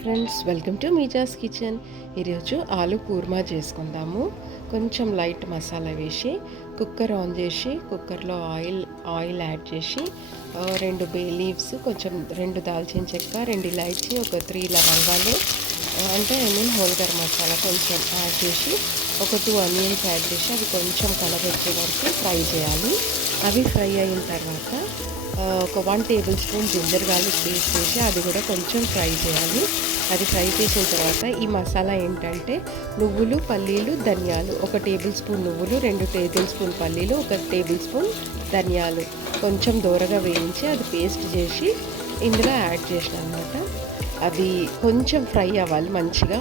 Friends, welcome to Meeja's kitchen. ఈరోజు ఆలు కూర్మా చేసుకుందాము. కొంచెం లైట్ మసాలా వేసి కుక్కర్ ఆన్ చేసి కుక్కర్లో ఆయిల్ యాడ్ చేసి 2 బే లీవ్స్, కొంచెం 2 దాల్చిన చెక్క, 2 ఇలాచి, ఒక 3 లవంగాలు, అంటే హోల్ గరం మసాలా కొంచెం యాడ్ చేసి ఒక 2 ఆనియన్స్ యాడ్ చేసి అవి కొంచెం కలర్ వచ్చే వరకు ఫ్రై చేయాలి. అవి ఫ్రై అయిన తర్వాత ఒక 1 tablespoon ginger garlic paste వేసి అది కూడా కొంచెం ఫ్రై చేయాలి. అది ఫ్రై చేసిన తర్వాత ఈ మసాలా ఏంటంటే నువ్వులు, పల్లీలు, ధనియాలు, 1 టేబుల్ స్పూన్ నువ్వులు, 2 టేబుల్ స్పూన్ పల్లీలు, 1 టేబుల్ స్పూన్ ధనియాలు కొంచెం దూరగా వేయించి అది పేస్ట్ చేసి ఇందులో యాడ్ చేసిన అనమాట. అది కొంచెం ఫ్రై అవ్వాలి మంచిగా,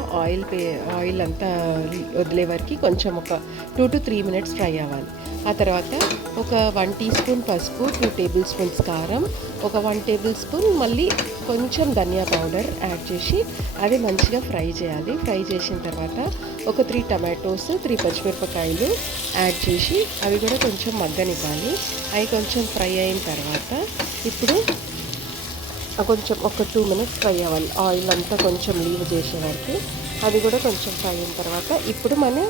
ఆయిల్ అంతా వదిలే వరకు కొంచెం ఒక 2 to 3 మినిట్స్ ఫ్రై అవ్వాలి. ఆ తర్వాత ఒక 1 టీ స్పూన్ పసుపు, 2 టేబుల్ స్పూన్స్ కారం, ఒక 1 టేబుల్ స్పూన్ మళ్ళీ కొంచెం ధనియా పౌడర్ యాడ్ చేసి అది మంచిగా ఫ్రై చేయాలి. ఫ్రై చేసిన తర్వాత ఒక 3 టమాటోస్, 3 పచ్చిమిరపకాయలు యాడ్ చేసి అవి కూడా కొంచెం మగ్గనివ్వాలి. అవి కొంచెం ఫ్రై అయిన తర్వాత ఇప్పుడు కొంచెం ఒక 2 మినిట్స్ ఫ్రై అవ్వాలి. ఆయిల్ అంతా కొంచెం లీవ్ చేసే వరకు అది కూడా కొంచెం ఫ్రై అయిన తర్వాత ఇప్పుడు మనం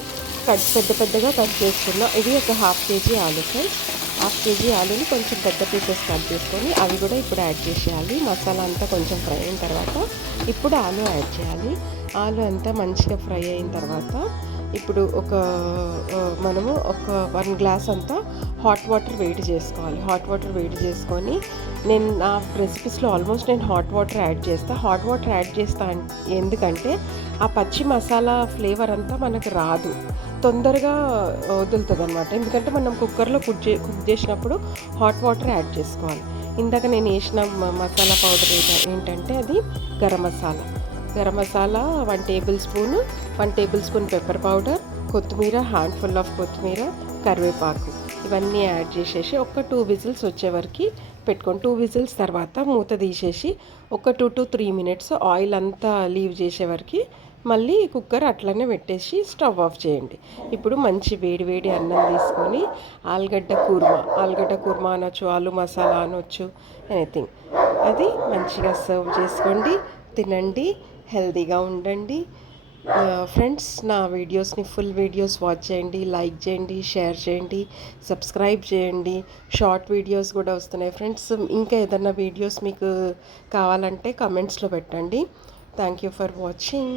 పెద్దగా కట్ చేసుకున్నాం. ఇది ఒక హాఫ్ కేజీ ఆలు ఫ్రెండ్స్. హాఫ్ కేజీ ఆలుని కొంచెం పెద్ద పీసెస్ కట్ చేసుకొని అవి కూడా ఇప్పుడు యాడ్ చేసేయాలి. మసాలా అంతా కొంచెం ఫ్రై అయిన తర్వాత ఇప్పుడు ఆలు యాడ్ చేయాలి. ఆలు అంతా మంచిగా ఫ్రై అయిన తర్వాత ఇప్పుడు మనము ఒక 1 గ్లాస్ అంతా హాట్ వాటర్ వేడి చేసుకోవాలి. హాట్ వాటర్ వేడి చేసుకొని నేను నా రెసిపీస్లో ఆల్మోస్ట్ నేను హాట్ వాటర్ యాడ్ చేస్తాను. హాట్ వాటర్ యాడ్ చేస్తా ఎందుకంటే ఆ పచ్చి మసాలా ఫ్లేవర్ అంతా మనకు రాదు, తొందరగా వదులుతుంది అనమాట. ఎందుకంటే మనం కుక్కర్లో కుక్ చేసినప్పుడు హాట్ వాటర్ యాడ్ చేసుకోవాలి. ఇందాక నేను వేసిన మసాలా పౌడర్ ఏంటంటే అది garam masala 1 table spoon pepper powder, కొత్తిమీర, హ్యాండ్ఫుల్ ఆఫ్ కొత్తిమీర, కరివేపాకు ఇవన్నీ యాడ్ చేసేసి ఒక 2 విజిల్స్ వచ్చే వరకు పెట్టుకొని 2 విజిల్స్ తర్వాత మూత తీసేసి ఒక 2 to 3 మినిట్స్ ఆయిల్ అంతా లీవ్ చేసే వరకు మళ్ళీ కుక్కర్ అట్లనే పెట్టేసి స్టవ్ ఆఫ్ చేయండి. ఇప్పుడు మంచి వేడి అన్నం తీసుకొని ఆలుగడ్డ కూర్మా అనొచ్చు, ఆలు మసాలా అనొచ్చు, ఎనీథింగ్, అది మంచిగా సర్వ్ చేసుకోండి, తినండి, హెల్తీగా ఉండండి. ఫ్రెండ్స్, నా వీడియోస్ని ఫుల్ వీడియోస్ వాచ్ చేయండి, లైక్ చేయండి, షేర్ చేయండి, సబ్స్క్రైబ్ చేయండి. షార్ట్ వీడియోస్ కూడా వస్తున్నాయి ఫ్రెండ్స్. ఇంకా ఏదైనా వీడియోస్ మీకు కావాలంటే కమెంట్స్లో పెట్టండి. Thank you for watching.